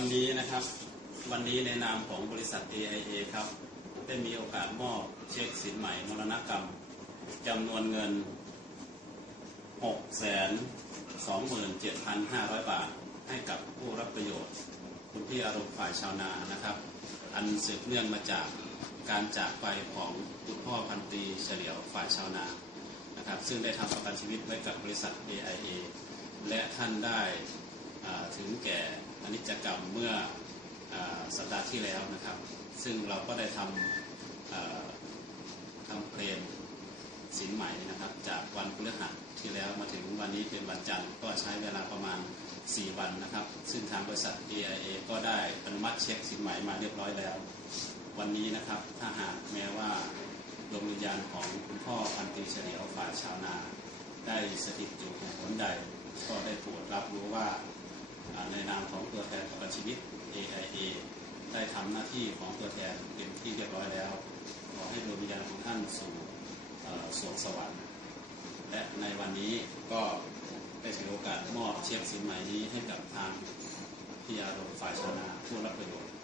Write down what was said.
วันนี้นะครับ วันนี้ในนามของบริษัท AIA ครับ ได้มีโอกาสมอบเช็คสินใหม่มรณกรรมจำนวนเงิน 6 2 7 5 0 0 บาท ให้กับผู้รับประโยชน์คุณพี่อารมณ์ฝ่ายชาวนานะครับ อันสืบเนื่องมาจากการจากไปของคุณพ่อพันตีเฉลียวฝ่ายชาวนานะครับ ซึ่งได้ทำประกันชีวิตไว้กับบริษัท AIA และท่านได้ถึงแก่ อนิจจกรรมเมื่ออสัปดาห์ที่แล้วนะครับ ซึ่งเราก็ได้ทำทำเพลงสินใหม่นะครับ จากวันพฤหัสที่แล้วมาถึงวันนี้เป็นวันจันทร์ก็ใช้เวลาประมาณ 4 วันนะครับ ซึ่งทางบริษัท AIA ก็ได้อนุมัติเช็คสินใหม่มาเรียบร้อยแล้ว วันนี้นะครับถ้าหากแม้ว่าดวงวิญญาณของคุณพ่อพันตีเฉลียวฝ่ายชาวนา ได้สถิตอยู่ในหนใด ก็ได้โปรดรับรู้ว่า ในนามของตัวแทนประกันชีวิต AIA ได้ทำหน้าที่ของตัวแทนเป็นที่เรียบร้อยแล้ว ขอให้ดวงวิญญาณของท่านสู่สวงสวรรค์ และในวันนี้ก็ได้ถือโอกาสมอบเช็คสินใหม่นี้ให้กับทางพี่อารงฝ่ายชาวนาผู้รับประโยชน์ต่อไปครับ